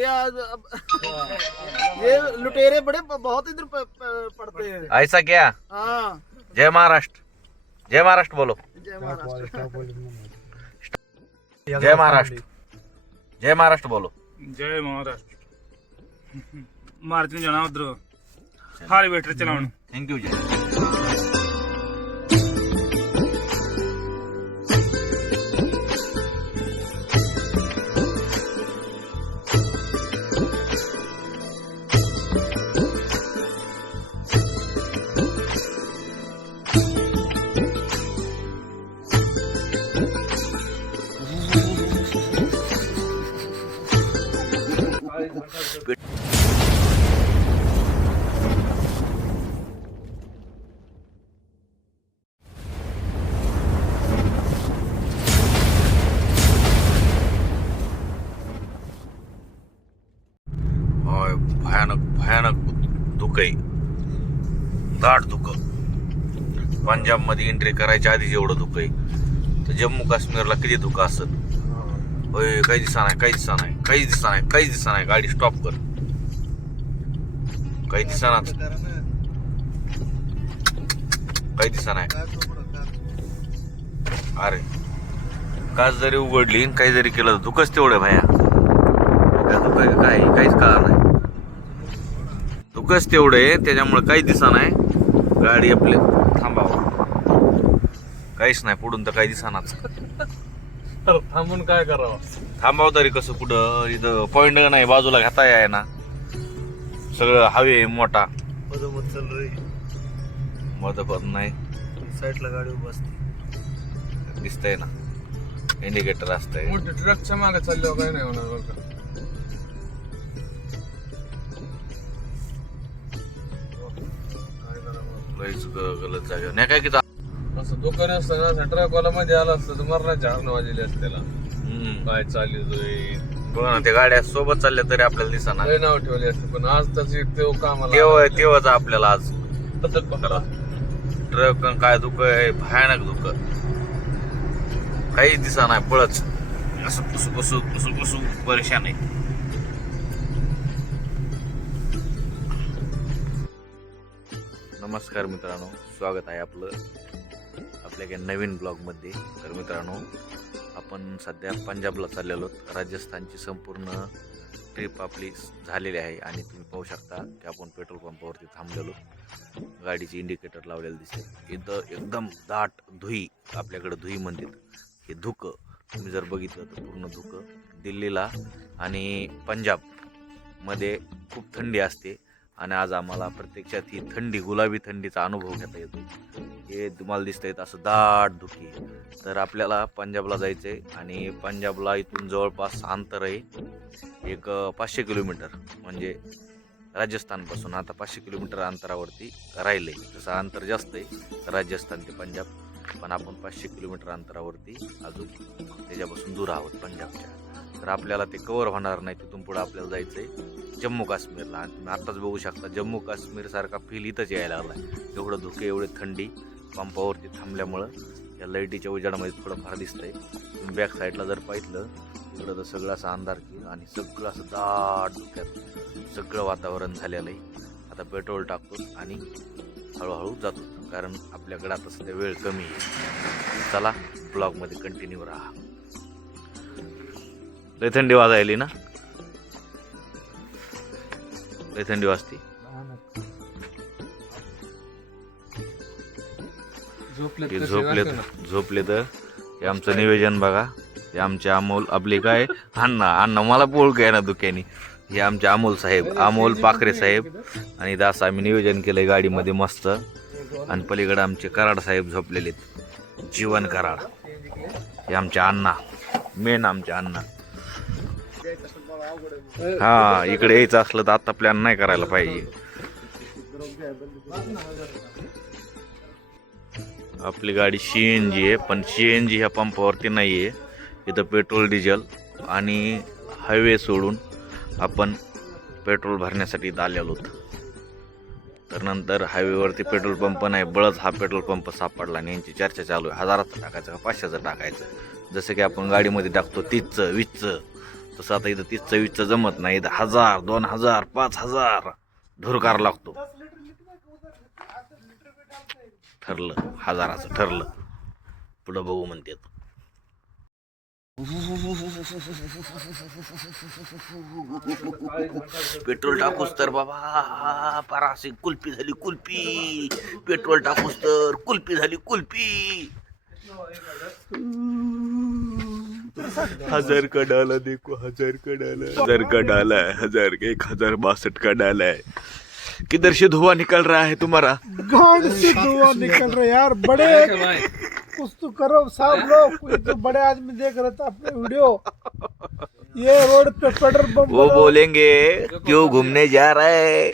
ये आज अब ये लुटेरे बड़े ब- बहुत इधर प- प- पड़ते हैं ऐसा क्या? हाँ जय महाराष्ट्र। जय महाराष्ट्र बोलो। जय महाराष्ट्र। जय महाराष्ट्र। जय महाराष्ट्र बोलो। जय महाराष्ट्र। मारुतीने जाणार उद्र हार वेटर चलावणं थँक्यू जय धुकं आहे दाट धुकं। पंजाबमध्ये एंट्री करायच्या आधीच एवढं धुकं आहे. तर जम्मू काश्मीरला किती धुकं असत? होय काही दिसा नाही काही दिसा नाही काही दिसा नाही काही दिसा नाही. गाडी स्टॉप कर. काही दिसा ना काही दिसा नाही. अरे काच जरी उघडली आणि काही जरी केलं तर धुकंच तेवढं भाया. काय धुकं काय? काहीच कळा धुकंच तेवढं आहे त्याच्यामुळे काही दिसा नाही. गाडी आपली थांबावं. काहीच नाही पुढून तर काही दिसानाच. थांबून काय करावं? थांबावं तरी कसं कुठं इथं पॉइंट नाही बाजूला घेता आहे ना. सगळं हवे मोठा. रही मदपद नाही. साईडला गाडी उभा असते. दिसतंय ना. इंडिकेटर असतंय. मोठे ट्रकच्या मागे चालल्यावर काय नाही होणार बरं ग- गलत जागा नाही काय की असं दुकान असतं ना ट्रकवाला मध्ये आला असतं तर मरणाची हारण वाजली असते त्याला. काय चालली बघ ना त्या गाड्या सोबत चालल्या तरी आपल्याला दिसना. लय नाव ठेवली असते पण आज तशी ते कामाला तेव्हा तेव्हाच आपल्याला आज बकरा. ट्रक अन काय धुक आहे? भयानक धुक काही दिसा नाही पळच असं पुसू पुसू पुसू पुसू परेशान आहे. नमस्कार मित्रांनो स्वागत आहे आपलं आपल्या काही नवीन ब्लॉगमध्ये. तर मित्रांनो आपण सध्या पंजाबला चाललेलो आहोत. राजस्थानची संपूर्ण ट्रिप आपली झालेली आहे आणि तुम्ही पाहू शकता की आपण पेट्रोल पंपावरती थांबलेलो गाडीचे इंडिकेटर लावलेलं दिसते. इथं एकदम दाट धुई आपल्याकडे धुई म्हणतात. हे धुकं तुम्ही जर बघितलं तर पूर्ण धुकं दिल्लीला आणि पंजाबमध्ये खूप थंडी असते. आणि आज आम्हाला प्रत्यक्षात ही थंडी गुलाबी थंडीचा अनुभव घेता येतो. हे तुम्हाला दिसतंय असं दाट धुकी. तर आपल्याला पंजाबला जायचं आहे आणि पंजाबला इथून जवळपास अंतर आहे एक पाचशे किलोमीटर. म्हणजे राजस्थानपासून आता पाचशे किलोमीटर अंतरावरती राहिले तसं अंतर जास्त आहे राजस्थान ते पंजाब. पण आपण पाचशे किलोमीटर अंतरावरती अजून त्याच्यापासून दूर आहोत पंजाबच्या. तर आपल्याला ते कवर होणार नाही तिथून पुढे आपल्याला जायचं आहे जम्मू काश्मीरला. आणि तुम्ही आत्ताच बघू शकता जम्मू काश्मीरसारखा फील इथंच यायला लागला एवढं धुके एवढे थंडी पंपावरती थांबल्यामुळं या लाईटीच्या उजाडामध्ये थोडंफार दिसतंय. तुम्ही बॅक साईडला जर पाहिलं तिकडं तर सगळं असं अंधार की आणि सगळं असं दाट धुक्यात सगळं वातावरण झालेलं आहे. आता पेट्रोल टाकतो आणि हळूहळू जातो. कारण आपल्याकडे आता सध्या वेळ कमी आहे. चला ब्लॉगमध्ये कंटिन्यू राहा. लय थंडी वाजायली ना? लय थंडी वाजते. झोपले झोपले तर हे आमचं नियोजन बघा. हे आमचे अमोल आपले काय? अण्णा अण्णा मला बोल काय ना दुक्यानी हे आमचे अमोल साहेब अमोल पाखरे साहेब आणि दास आम्ही नियोजन केलंय गाडीमध्ये मस्त. आणि पलीकडे आमचे कराड साहेब झोपलेले आहेत. जीवन कराड. हे आमच्या अण्णा. मेन आमच्या अण्णा. हा इकडे यायचं असलं तर आता प्लॅन नाही करायला पाहिजे. आपली गाडी सी एन जी आहे पण सी एन जी ह्या पंपावरती नाही आहे इथं पेट्रोल डिझेल आणि हायवे सोडून आपण पेट्रोल भरण्यासाठी इथं आलेलो होतं तर नंतर हायवेवरती पेट्रोल पंप नाही बळच हा पेट्रोल पंप सापडला आणि यांची चर्चा चालू आहे. हजाराचं टाकायचं का पाचशेचं टाकायचं? जसं की आपण गाडीमध्ये टाकतो तीसचं वीसचं. तसं आता इथं तीसचं वीसचं जमत नाही. इथं हजार दोन हजार पाच हजार धुरकार लागतो. ठरलं हजाराचं ठरलं. पुढं बघू म्हणते पेट्रोल टाकूस तर बाबा परासी कुल्फी झाली कुल्फी. पेट्रोल टाकूस तर कुल्फी झाली कुल्फी. हजार का डाला देखो हजार का डाला हजार का डाला है हजार एक हजार बासठ का डाला है किधर से धुआं निकल रहा है तुम्हारा? गांड से धुआं निकल रहा है यार बड़े कुछ तो करो सब लोग कोई तो बड़े आदमी देख रहे थे अपने वीडियो। ये रोड पे पेट्रोल पंप वो बोलेंगे क्यों घूमने जा रहा है?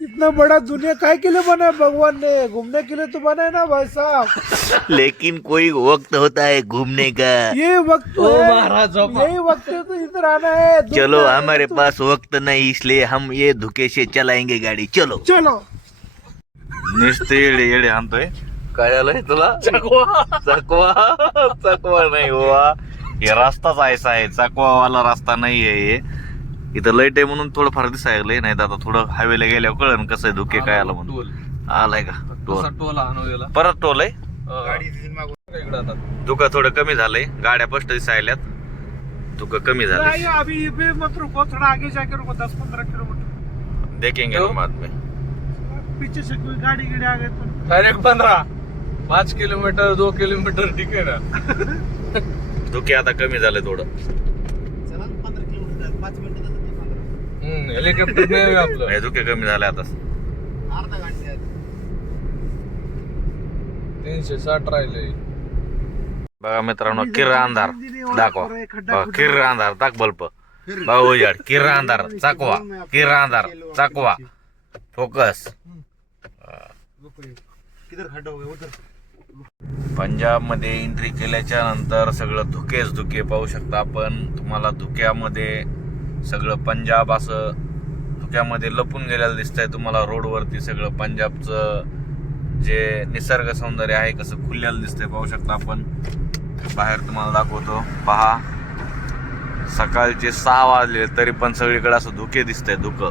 इतना बड़ा दुनिया काय के लिए बना है? भगवान ने घूमने के लिए तो बना है ना भाई साहब। लेकिन कोई वक्त होता है घूमने का। ये वक्त ओ है महाराज यही वक्त है तो इधर आना है चलो हमारे तो- पास वक्त नहीं इसलिए हम ये धुके से चलाएँगे गाडी। चलो। चलो। नुसते येडे येडे आणतोय काय आलंय तुला? चकवा. चकवा. चकवा नाही हुआ हे रस्ताच ऐसा आहे. चकवावाला रस्ता नाही आहे हे. इथं लाइट आहे म्हणून थोडं फार दिसायलंय नाही तर आता थोडं हायवेला गेल्यावर कळन कसं आहे धुके काय आला म्हणून. टोल. आलाय का? टोल. कसा टोल आणू गेला परत टोल आहे? इकडे आता. धुका थोडं कमी झालंय. गाड्या स्पष्ट दिसायल्यात. धुकं कमी नहीं, झालंय अभी ये भी मत रुको थोड़ा आगे जाके रुको. दस पंद्रह किलोमीटर. देखेंगे क्यों? हम बाद में. पीछे से कोई गाड़ी गिड़ी आ गई तो डायरेक्ट पंधरा. पाच किलोमीटर दो किलोमीटर ठीक आहे ना. धुके आता कमी झाले थोडं. हम्म हेलिकॉप्टर नाही आपलं. हे धुके कमी झाले आता. तीनशे साठ राहिले. बघा मित्रांनो किर्रा अंधार. दाखवा. बघा किर्रा अंधार दाख बल्ब. बघा उजाड. किर्रा अंधार चाकवा. किर्रा अंधार चाकवा. फोकस. पंजाब पंजाबमध्ये एंट्री केल्याच्यानंतर सगळं धुकेच धुके पाहू शकता. आपण तुम्हाला धुक्यामध्ये सगळं पंजाब असं धुक्यामध्ये लपून गेलेलं दिसतंय. तुम्हाला रोडवरती सगळं पंजाबचं जे निसर्ग सौंदर्य आहे कसं खुललेलं दिसतंय पाहू शकता आपण. बाहेर तुम्हाला दाखवतो. पहा. सकाळचे सहा वाजले तरी पण सगळीकडे असं धुके दिसतंय धुकं.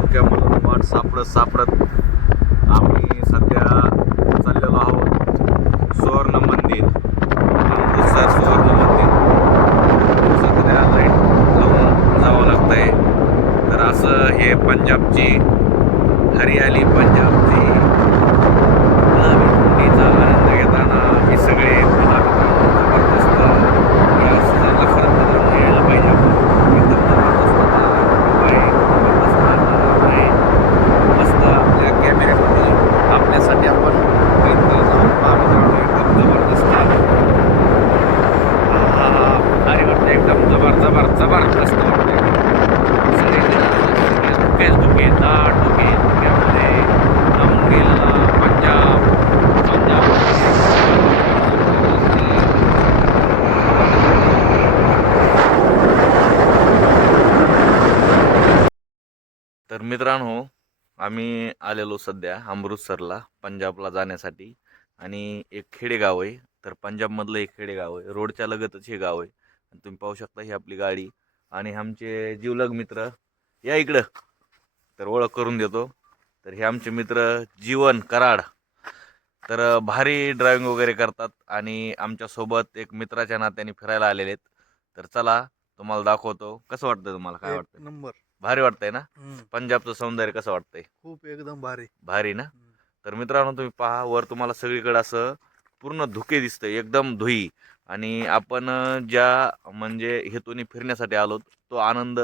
धुक्यामधून वाट सापडत सापडत आम्ही सध्या चाललेलो आहोत सुवर्ण मंदिर अमृतसर सुवर्ण मंदिर सध्या लाइट लावून जावं लागतंय तर आहे पंजाबची हरियाली पंजाबची. गुलाबी थंडीचा आनंद घेताना हे सगळे गुलाबी जबरदस्त या सीझनला खरंच मित्रांनो यायला पाहिजे आपण एकदम जबरदस्त वातावरण आहे, जबरदस्त वातावरण आहे. मस्त आपल्या कॅमेऱ्यामध्ये आपल्यासाठी आपण कैद करत आहोत पहा मित्रांनो एकदम जबरदस्त आहे. आहा, भारी वाटतं एकदम जबर जबर जबरदस्त वाटतं सगळीकडे धुकेच धुके दाट धुके धुक्यामध्ये लावून गेलेला पंजाब पंजाब तर मित्रांनो आम्ही आलेलो सध्या अमृतसरला पंजाबला जाण्यासाठी. आणि एक खेडेगाव आहे तर पंजाबमधलं एक खेडेगाव आहे. रोडच्या लगतच हे गाव आहे. आणि तुम्ही पाहू शकता ही आपली गाडी. आणि आमचे जीवलग मित्र या इकडं. तर ओळख करून देतो. तर हे आमचे मित्र जीवन कराड. तर भारी ड्रायव्हिंग वगैरे करतात. आणि आमच्यासोबत एक मित्राच्या नात्याने फिरायला आलेले आहेत. तर चला तुम्हाला दाखवतो. कसं वाटतं तुम्हाला? काय वाटतं नंबर. भारी वाटतंय ना? पंजाबचं सौंदर्य कसं वाटतंय? खूप एकदम भारी. भारी ना? तर मित्रांनो तुम्ही पहा वर तुम्हाला सगळीकडे असं पूर्ण धुके दिसतंय एकदम धुई. आणि आपण अं, ज्या म्हणजे हेतून फिरण्यासाठी आलो तो आनंद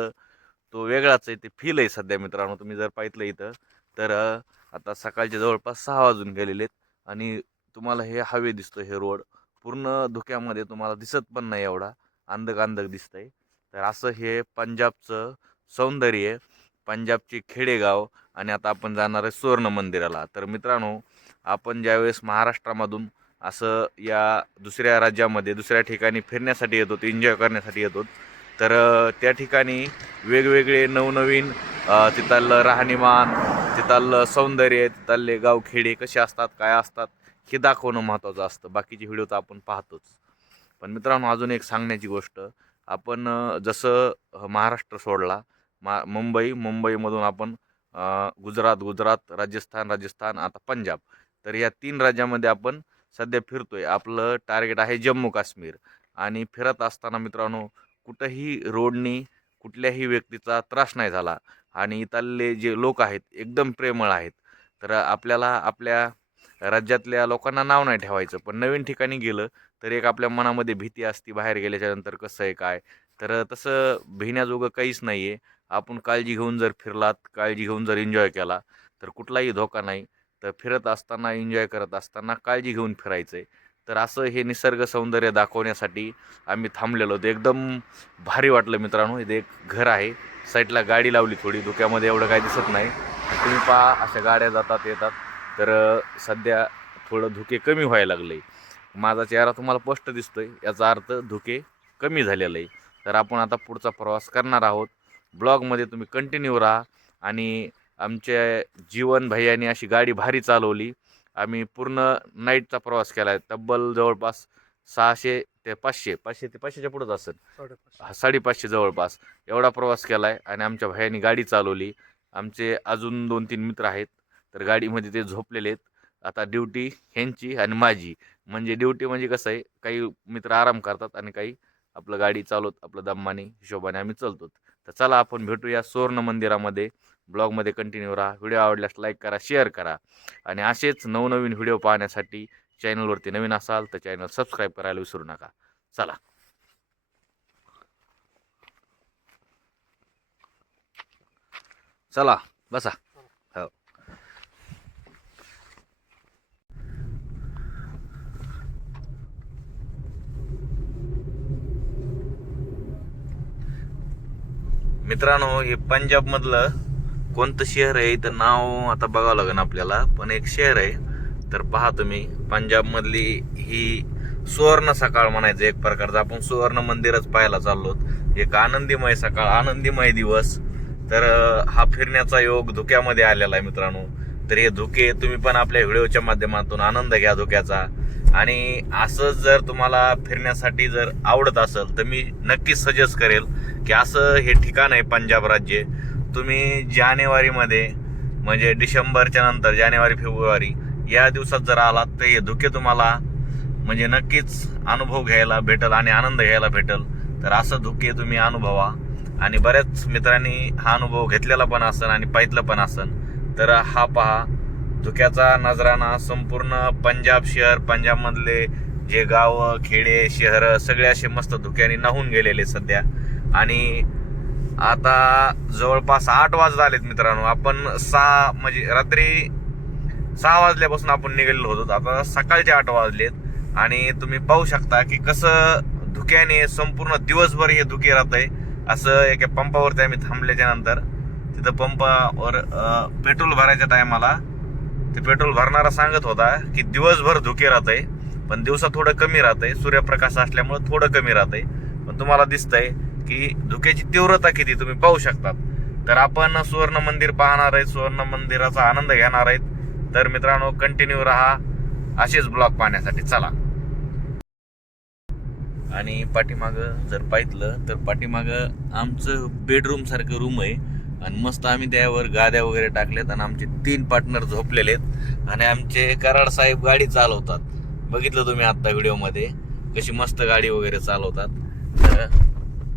तो वेगळाच आहे ते फील आहे सध्या मित्रांनो तुम्ही जर पाहितलं इथं तर अं, आता सकाळचे जवळपास सहा वाजून गेलेले आहेत आणि तुम्हाला हे हवे दिसतो हे रोड. पूर्ण धुक्यामध्ये तुम्हाला दिसत पण नाही एवढा. अंधक अंधक दिसतंय. तर असं हे पंजाबचं सौंदर्य पंजाबचे खेडेगाव आणि आता आपण जाणार आहे सुवर्ण मंदिराला. तर मित्रांनो आपण ज्यावेळेस महाराष्ट्रामधून असं या दुसऱ्या राज्यामध्ये दुसऱ्या ठिकाणी फिरण्यासाठी येतो एन्जॉय करण्यासाठी येतो तर त्या ठिकाणी वेगवेगळे नवनवीन तिथलं राहणीमान तिथलं सौंदर्य तिथले गावखेडे कसे असतात काय असतात हे दाखवणं महत्त्वाचं असतं. बाकीचे व्हिडिओ तर आपण पाहतोच. पण मित्रांनो अजून एक सांगण्याची गोष्ट. आपण जसं महाराष्ट्र सोडला मा मुंबई मुंबईमधून आपण गुजरात गुजरात राजस्थान राजस्थान आता पंजाब. तर या तीन राज्यामध्ये आपण सध्या फिरतो आहे आपलं टार्गेट आहे जम्मू काश्मीर. आणि फिरत असताना मित्रांनो कुठंही रोडनी कुठल्याही व्यक्तीचा त्रास नाही झाला. आणि इथले जे लोक आहेत एकदम प्रेमळ आहेत. तर आपल्याला आपल्या राज्यातल्या लोकांना नाव नाही ठेवायचं. पण नवीन ठिकाणी गेलं तर एक आपल्या मनामध्ये भीती असते. बाहेर गेल्याच्यानंतर कसं आहे काय? तर तसं भिण्याजोगं काहीच नाही आहे आपण काळजी घेऊन जर फिरलात काळजी घेऊन जर एन्जॉय केला तर कुठलाही धोका नाही. तर फिरत असताना एन्जॉय करत असताना काळजी घेऊन फिरायचं आहे तर असं हे निसर्ग सौंदर्य दाखवण्यासाठी आम्ही थांबलेलो होतो. एकदम भारी वाटलं मित्रांनो. इथे एक घर आहे. साईडला गाडी लावली थोडी. धुक्यामध्ये एवढं काही दिसत नाही. तुम्ही पहा अशा गाड्या जातात येतात. तर सध्या थोडं धुके कमी व्हायला लागले. माझा चेहरा तुम्हाला स्पष्ट दिसतोय. याचा अर्थ धुके कमी झालेलं आहे. तर आपण आता पुढचा प्रवास करणार आहोत. ब्लॉगमध्ये तुम्ही कंटिन्यू राहा. आणि आमच्या जीवन भैयाने अशी गाडी भारी चालवली. आम्ही पूर्ण नाईटचा प्रवास केला आहे तब्बल जवळपास सहाशे ते पाचशे पाचशे ते पाचशेच्या पुढंच असेल. साडेपाचशे. जवळपास. एवढा प्रवास केला आहे आणि आमच्या भैयानी गाडी चालवली. आमचे अजून दोन तीन मित्र आहेत तर गाडीमध्ये ते झोपलेले आहेत. आता ड्युटी ह्यांची आणि माझी. म्हणजे ड्युटी म्हणजे कसं आहे काही मित्र आराम करतात आणि काही आपलं गाडी चालवत आपलं दम्माने हिशोबाने आम्ही चालतो तर चला आपण भेटूया सुवर्ण मंदिरामध्ये. ब्लॉगमध्ये कंटिन्यू राहा. व्हिडिओ आवडल्यास लाईक करा शेअर करा. आणि असेच नवनवीन व्हिडिओ पाहण्यासाठी चॅनलवरती नवीन असाल तर चॅनल सबस्क्राईब करायला विसरू नका. चला. चला बसा हो मित्रांनो हे पंजाबमधलं कोणतं शहर आहे? इथं नाव आता बघावं लागेल आपल्याला पण एक शहर आहे. तर पहा तुम्ही पंजाबमधली ही सुवर्ण सकाळ म्हणायचं एक प्रकारचं. आपण सुवर्ण मंदिरच पाहायला चाललो एक आनंदीमय सकाळ आनंदीमय दिवस. तर हा फिरण्याचा योग धुक्यामध्ये आलेला आहे मित्रांनो. तर हे धुके तुम्ही पण आपल्या व्हिडिओच्या माध्यमातून आनंद घ्या धुक्याचा. आणि असंच जर तुम्हाला फिरण्यासाठी जर आवडत असेल तर मी नक्कीच सजेस्ट करेल की असं हे ठिकाण आहे पंजाब राज्य. तुम्ही जानेवारीमध्ये म्हणजे डिसेंबरच्या नंतर जानेवारी फेब्रुवारी या दिवसात जर आलात तर हे धुके तुम्हाला म्हणजे नक्कीच अनुभव घ्यायला भेटल आणि आनंद घ्यायला भेटल. तर असं धुके तुम्ही अनुभवा. आणि बऱ्याच मित्रांनी हा अनुभव घेतलेला पण असन आणि पाहितलं पण असन. तर हा पहा धुक्याचा नजराणा संपूर्ण पंजाब शहर पंजाबमधले जे गावं खेडे शहरं सगळे असे मस्त धुक्याने नाहून गेलेले सध्या. आणि आता जवळपास आठ वाजत आलेत मित्रांनो. आपण सहा म्हणजे रात्री सहा वाजल्यापासून आपण निघालेलो होतो. आता सकाळचे आठ वाजलेत आणि तुम्ही पाहू शकता की कसं धुक्याने संपूर्ण दिवसभर हे धुके राहत आहे असं एका पंपावरती आम्ही थांबल्याच्या नंतर तिथं पंपावर पेट्रोल भरायच्या टायमाला ते पेट्रोल भरणारा सांगत होता की दिवसभर धुके राहत पण दिवसा थोडं कमी राहतंय. सूर्यप्रकाश असल्यामुळं थोडं कमी राहतंय. पण तुम्हाला दिसतंय की धुक्याची तीव्रता किती तुम्ही पाहू शकतात. तर आपण सुवर्ण मंदिर पाहणार आहे सुवर्ण मंदिराचा आनंद घेणार आहेत. तर मित्रांनो कंटिन्यू राहा. असेच ब्लॉग पाहण्यासाठी चला. आणि पाठीमागं जर पाहितलं तर पाठीमागं आमचं बेडरूम सारखं रूम आहे. आणि मस्त आम्ही त्यावर गाद्या वगैरे टाकल्यात आणि आमचे तीन पार्टनर झोपलेले आहेत. आणि आमचे कराड साहेब गाडी चालवतात. बघितलं तुम्ही आत्ता व्हिडिओमध्ये कशी मस्त गाडी वगैरे चालवतात. तर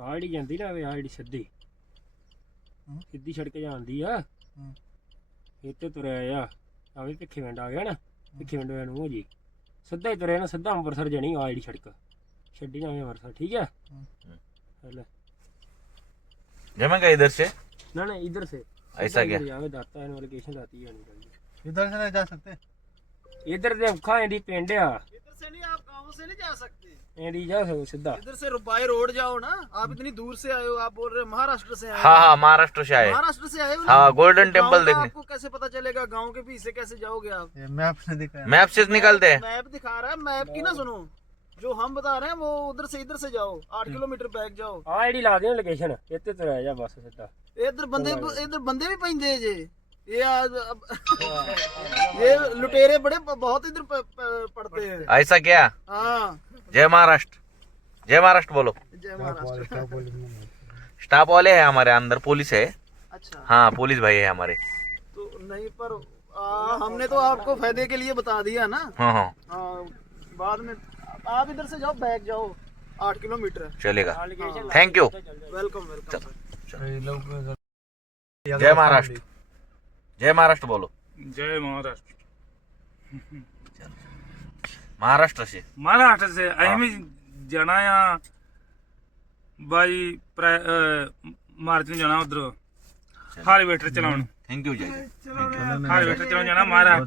ਆੜੀ ਜਾਂਦੀ ਨਾ ਆੜੀ ਸਿੱਧੀ ਹੂੰ। ਸਿੱਧੀ ਸੜਕ ਜਾਂਦੀ ਆ ਹੂੰ। ਇੱਥੇ ਤੁਰਿਆ ਆ ਆਵੇ ਭਿੱਖੇ ਵਿੰਡ ਆ ਗਿਆ ਨਾ ਭਿੱਖੇ ਵਿੰਡ ਨੂੰ ਹੋ ਜੀ ਸਿੱਧਾ ਹੀ ਤੁਰਿਆ ਨਾ ਸਿੱਧਾ ਅੰਮ੍ਰਿਤਸਰ ਜਾਣੀ ਆੜੀ ਸੜਕ ਛੱਡੀ ਨਾ ਅੰਮ੍ਰਿਤਸਰ ਠੀਕ ਹੈ ਲੈ जमेगा इधर से ना ना इधर से ऐसा क्या ਜਾਵੇ ਦਾਤਾ ਇਨਵੈਸਟੀਗੇਸ਼ਨ ਆਤੀ ਹੈ ਨਹੀਂ इधर से नहीं जा सकते ਇਧਰ ਦੇ ਅੱਖਾਂ ਦੀ ਪਿੰਡ ਆ से नहीं आप गाँव से नहीं जा सकते। एडी जा सकते सीधा। इधर से रोड जाओ ना आप इतनी दूर से आए हो आप बोल रहे महाराष्ट्र से आए हाँ। हाँ महाराष्ट्र से आए। महाराष्ट्र से आए हाँ तो गोल्डन टेंपल देखने। आपको कैसे पता चलेगा गाँव के पीछे कैसे जाओगे आप? मैप से दिखा मैप से निकलते हैं। मैप दिखा रहा है मैप की ना सुनो। जो हम बता रहे हैं वो उधर से इधर से जाओ आठ हम्म। किलोमीटर बैक जाओ। आईडी ला दे लोकेशन इतने तो रह जा बस सीधा। इधर बंदे इधर बंदे भी पेंदे जे। ये लुटेरे बड़े बहुत इधर पढ़ते हैं। ऐसा क्या? हाँ। जय महाराष्ट्र। जय महाराष्ट्र बोलो। स्टाफ वाले हैं हमारे अंदर पुलिस है। अच्छा। हाँ पुलिस भाई है हमारे। तो नहीं पर आ, हमने तो आपको फ़ायदे के लिए बता दिया ना। हाँ हाँ।, हाँ बाद में आप इधर से जाओ बैग जाओ। आठ किलोमीटर। चलेगा। थैंक यू वेलकम वेलकम जय महाराष्ट्र। जय महाराष्ट्र बोलो जय महाराष्ट्र महाराष्ट्र से महाराष्ट्र से अहमी जनाया बाई मार्च में जाना उधर हाल बैठ रहे थैंक यू जय हाल बैठ रहे चलाऊंगे महाराष्ट्र मारा